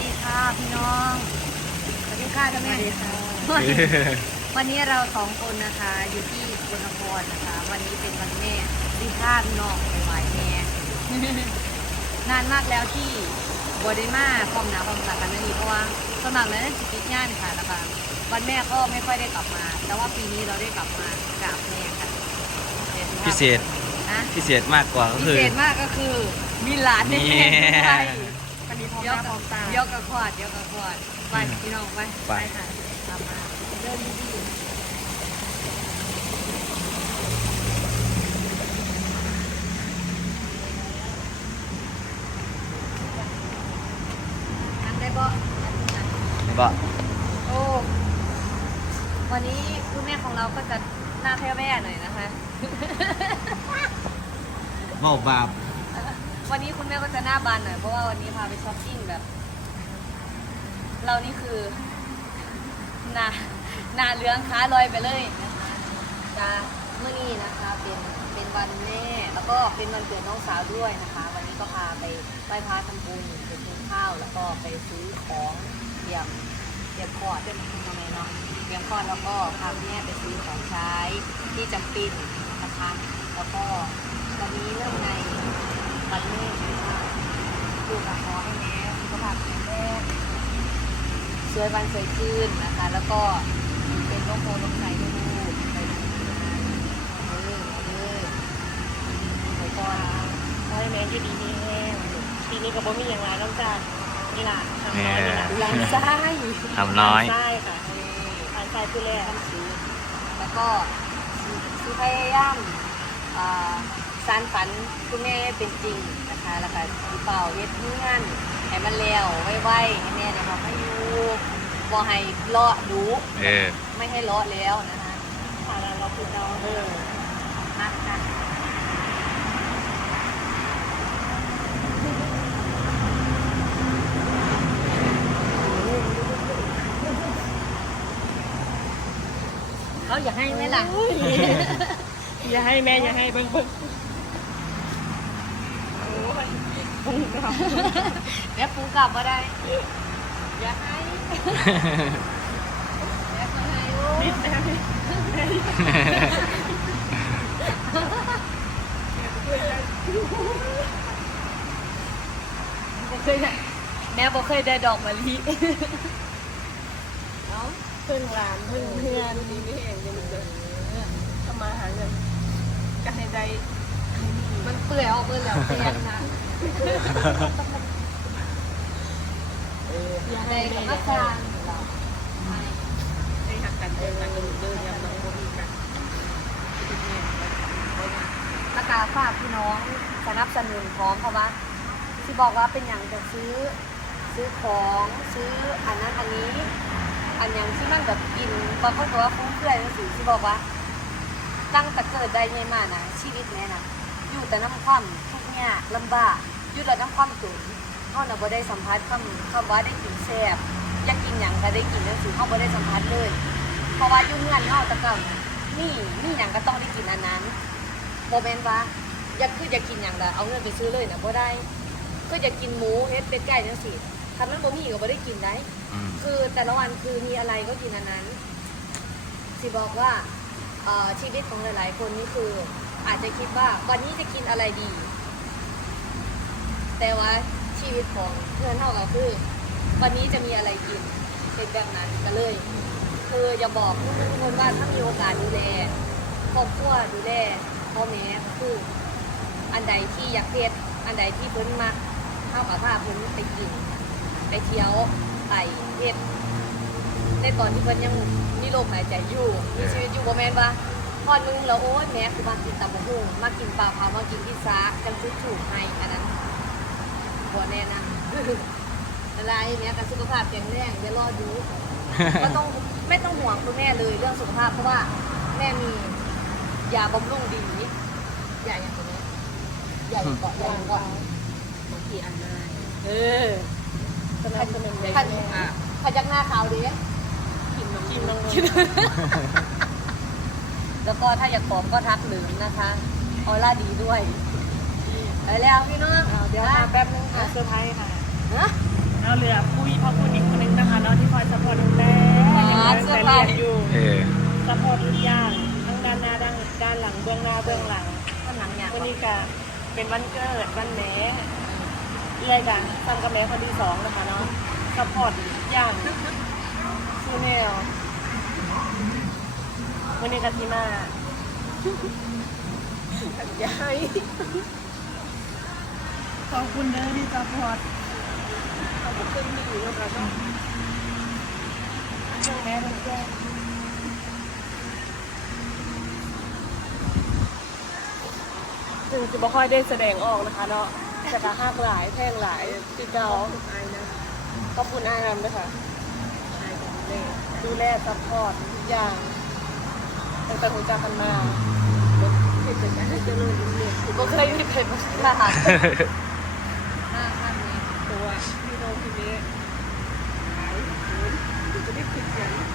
ดีค่ะพี่น้อง สวัสดีค่ะเจ้าแม่วันนี้เราสองคนนะคะ อยู่ที่สกลนครนะคะ วันนี้เป็นวันแม่ดีค่ะพี่น้องไปไหวแม่นานมากแล้วที่บอดมาพร้อมหนาพร้อมตากันนั่นนี่เพราะว่าสมัครแล้วนั่นสิติดงานค่ะแล้วก็วันแม่ก็ไม่ค่อยได้กลับมา แต่ว่าปีนี้เราได้กลับมากราบแม่ค่ะพิเศษนะพิเศษมากกว่าก็พิคือ เศษมากก็คือมีหลานแน่เนี่ยด้วยวันนี้พร้อม เดี๋ยวหน้าพร้อมตาเดี๋ยวกับขวดเดี๋ยวกับขวดไปพี่น้องไปไปค่ะตามมาเดินดีๆนั่งได้บ่นั่งนั่งก็โอ้วันนี้คุณแม่ของเราก็จะหน้าแพ้แม่หน่อยนะคะเมาบาป วันนี้คุณแม่ก็จะหน้าบานหน่อยเพราะว่าวันนี้พาไปช้อปปิ้งแบบ เรานี่คือนาหนาเลื้องค้าลอยไปเลยนะคะจะเมื่อนี้นะคะเป็นเป็นวันแม่แล้วก็เป็นวันเกิดน้องสาวด้วยนะคะ วันนี้ก็พาไปไหว้พระทำบุญไปกินข้าวแล้วก็ไปซื้อของเตรียมเตรียมคอดเป็นทำไมเนาะเตรียมคอดแล้วก็พาแม่ไปซื้อของใช้ที่จำเป็นนะคะ แล้วก็วันนี้เริ่มใน วันนะคะดูกับขอให้แม่สุขภาพแข็งแรงสวยวันสวยคืนนะคะ แล้วก็เป็นน้องโมน้องไทยด้วยลูกไปทำงานเอาเลยเอาเลยไปก่อนขอให้แม่อยู่ดีมีแห้งปีนี้ก็บ่มีอย่างไรนอกจากนี่ล่ะทำน้อยนี่ล่ะหลังซ้ายทำน้อยใช่ค่ะทานใช่ผู้แรกทำสีแล้วก็สิพยายามอ่า สารฝันคุณแม่ให้เป็นจริงนะคะ แล้วก็สิเป่าเฮ็ดเงื่อนให้มันแล้วไวๆให้แม่ได้มาให้อยู่บ่ให้เลาะดูเออไม่ให้เลาะแล้วนะคะค่ะแล้วเราคือเราเออพักกันเขาอยากให้ไหมล่ะ อย่าให้แม่อย่าให้เบิ่งเบิ่งโอ้ย เบิ่งเราแม่ปูกลับมาได้ อยากให้แม่ก็ให้โอ้นิดนะบ่เคยได้แม่บอกเคยได้ดอกมะลิเนาะเพิ่งหลานเพิ่งเพื่อนดีไม่เห็นยังเดินทำมาหาเงินก็ให้ได้มันเปื่อยออกเมื่อแล้วเปลี่ยนนะอย่า ในให้กับแม่าจารย์ให้หักกันเดินกันเดินเดินยังน้องบ่มีกันราคาฝากพี่น้องสนับสนุนพร้อมเพราะว่าที่บอกว่าเป็นอย่างจะซื้อซื้อของซื้ออันนั้นอันนี้ อันอย่างที่มันแบบกินบางคนบอกว่าฟุ้งเฟือยนั่นสิที่บอกว่าตั้งแต่เกิดได้ไงมานะชีวิตแม่นะอยู่แต่น้ำความทุกข์ยากลำบาก อยู่แต่น้ำความตุนเขาน่ะบ่ได้สัมผัสคำคำว่าได้กินแซ่บอยากกินหยังก็ได้กินนั่นสิเขาบ่ได้สัมผัสเลย เพราะว่าอยู่เงื่อนเฮาแตะเก่าน่ะนี่นี่หยังก็ต้องได้กินอันนั้นโมเมนต์ว่าอยากคืออยากกินหยังละเอาเงินไปซื้อเลยนะบ่ได้ก็อยากกินหมูเฮ็ดเป็ดไก่จังซี่ถ้ามันบ่มีก็บ่ได้กินได้อืมคือแต่ละวันคือมีอะไรก็กินอันนั้นสิบอกว่าเอ่อชีวิตของหลาย ๆ คนนี่คืออาจจะคิดว่าวันนี้จะกินอะไรดี แต่ว่าชีวิตของเพื่อนเท่าก็คือ วันนี้จะมีอะไรกินเป็นแบบนั้นก็เลยคืออย่าบอกทุกคนว่าถ้ามีโอกาสดูแลครอบครัวดูแลพ่อแม่ก็คืออันใดที่อยากเฮ็ดอันใดที่เพิ่นมักเท่ากับพาเพิ่นไปกินไปเที่ยวไปเฮ็ดในตอนที่เพิ่นยังมีลมหายใจอยู่มีชีวิตอยู่บ่แม่นว่าพอดมึงแล้วโอ้ยแม่คือมากินตำบักหุ่งมากินปลาเผามากินพิซซ่าจังซื้อถูกให้อันนั้น บ่แน่นะอะไรแม่กับสุขภาพแข็งแรงเดี๋ยวรอดูก็ต้องไม่ต้องห่วงคุณแม่เลยเรื่องสุขภาพเพราะว่าแม่มียาบำรุงดียาอย่างตัวนี้ยาอย่างเกาะยาอย่างเกาะบางทีอันนายเออสนับสนุนพันแม่อะพยักหน้าขาวดีกินน้ำกินน้ำแล้วก็ถ้าอยากผอมก็ทักหลืมนะคะออร่าดีด้วย ไปแล้วพี่น้องเดี๋ยวมาแป๊บนึงค่ะเซอร์ไพรส์ค่ะฮะเอาเอาเหลือผู้มีพระคุณอีกคนนึงนะคะเนาะที่คอยซัพพอร์ตดูแลยังแต่เรียนอยู่เออซัพพอร์ตทุกอย่างทั้งด้านหน้าด้านด้านหลังเบื้องหน้าเบื้องหลังข้างหลังเนี่ยวันนี้ก็เป็นวันเกิดวันแม่เรื่อยกันซันกับแม่คนที่สองนะคะเนาะซัพพอร์ตทุกอย่างซูเนลวันนี้กาทีมาใหญ่ ขอบคุณเด้อที่ซัพพอร์ตขอบคุณที่อยู่แล้วกันเนาะเรื่องแม่มันแก้ถึงจะไม่ค่อยได้แสดงออกนะคะเนาะแต่ก็หักหลายแท่งหลายติดเก่าขอบคุณอายนำด้วยค่ะ ดูแลซัพพอร์ตทุกอย่างตั้งแต่หัวใจกันมาก็เคยมีเป็นมาทหารหน้าข้างนี้ ตัวพี่โนพี่นี้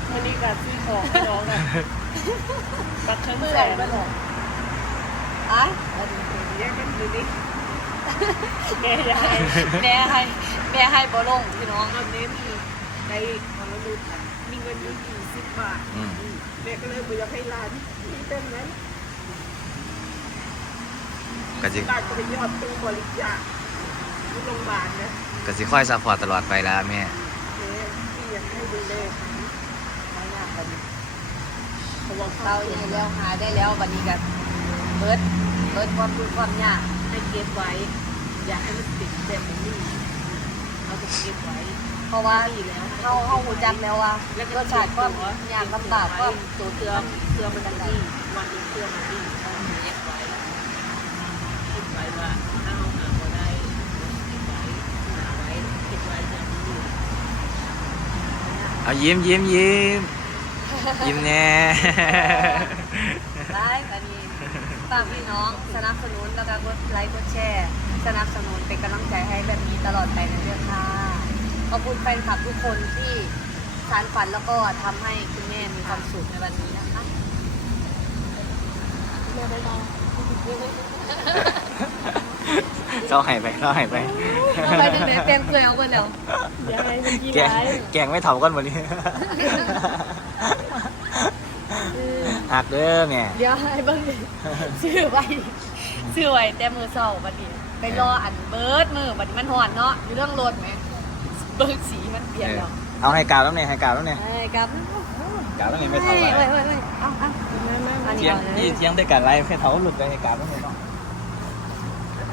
วั นี้การซื้อของให้น้องนะบัตรเครื่องเมื่อไหร่มาหรออะแยกกันดูดิแกยายแม่ให้แม่ให้บ่ลงพี่น้องตอนนี้มีในของเราดูมีเงินอยู่ยี่สิบบาทอืม แม่ก็เลยไปอยากให้ร้านที่เต้นนั้นก็สิบาทก็ไปยอดตู้บริจาคที่โรงพยาบาลนะ ก็สิค่อยซัพพอร์ตตลอดไปแล้วแม่ แม่ที่อยากให้ดูแลย บัดนี้เพราะว่าเราเขาใหญ่แล้วหาได้แล้วบัดนี้ก็เบิดเบิดความรู้ความยากให้เก็บไว้ อยากให้มันติดแบบนี้เราจะเก็บไว้ เพราะว่าเข้าเข้าหูจักแล้วว่าแล้วก็รสชาติความยากลำบากความตัวเตือเตือมันดีวันนี้เตือมันดีต้องเก็บไว้คิดไว้ว่าถ้าเราหาก็ได้เก็บไว้หาไว้เก็บไว้จะดีเอายิ้มยิ้มยิ้ม ยิ้มแน่ ได้บัดนี้ฝากพี่น้องสนับสนุนแล้วก็กดไลค์กดแชร์สนับสนุนเป็นกำลังใจให้แบบนี้ตลอดไปนะเรื่องค่ะขอบคุณแฟนคลับทุกคนที่สานฝันแล้วก็ทำให้คุณแม่มีความสุขในวันนี้นะคะแม่ได้ลองเราให้ไปเราให้ไปเอาไปจังไหนเปลี่ยนเปลือยเอาไปแล้วอยากให้มันยิ้มแกงไว้แกงไม่เท่ากันหมดนี้ หักเด้อแม่เดี๋ยวให้เบิ้งดิซื้อไว้ซื้อไว้แต่มือเศร้าบัดนี้ไปรออันเบิร์ดมือบัดนี้มันหอนเนาะอยู่เรื่องรถไหมเบิร์ดสีมันเปลี่ยนแล้วเอาให้กาวแล้วเนี่ยให้กาวแล้วเนี่ยไอ้กับกาวแล้วเนี่ยไม่เฮ้เท่ายกันเว้ยเว้ยเว้ยเอาเอาอันนี้เทียงเอาเลนี่ยเทียงด้วยกันไรให้เท่าหลุดไปให้กาวแล้วเนี่ยเนาะ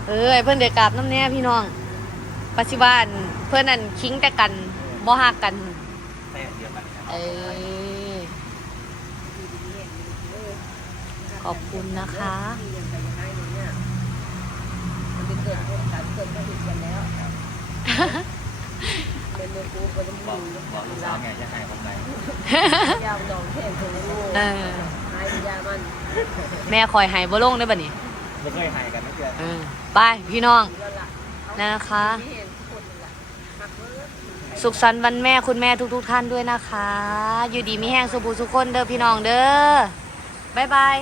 เออไอ้เพื่อนเด็กกราบน้ำแน่พี่น้อง ปัจจุบันเพื่อนนั่นคิงแต่กันบ่ฮักกันแม่เดียวกันนะครับเออ ขอบคุณนะคะมันเป็นเกิดคนการเกิดผลิตกันแล้วเป็นเนื้อปูเป็นน้ำบอกมูบอกลูกสาวไงจะให้คนใดยาวดองแทนคนลูกเออหายยามันแม่คอยใหายบ่ลงได้อบัดนี้ไม่เคยให้กันไม่เกินเออไปพี่น้องก็ละนะคะที่เห็นคนละมักเลิกสุขสันต์วันแม่คุณแม่ทุกๆท่านด้วยนะคะ อยู่ดีมีแห้งสุภูสุขคนเด้อพี่น้องเด้อบ๊ายบาย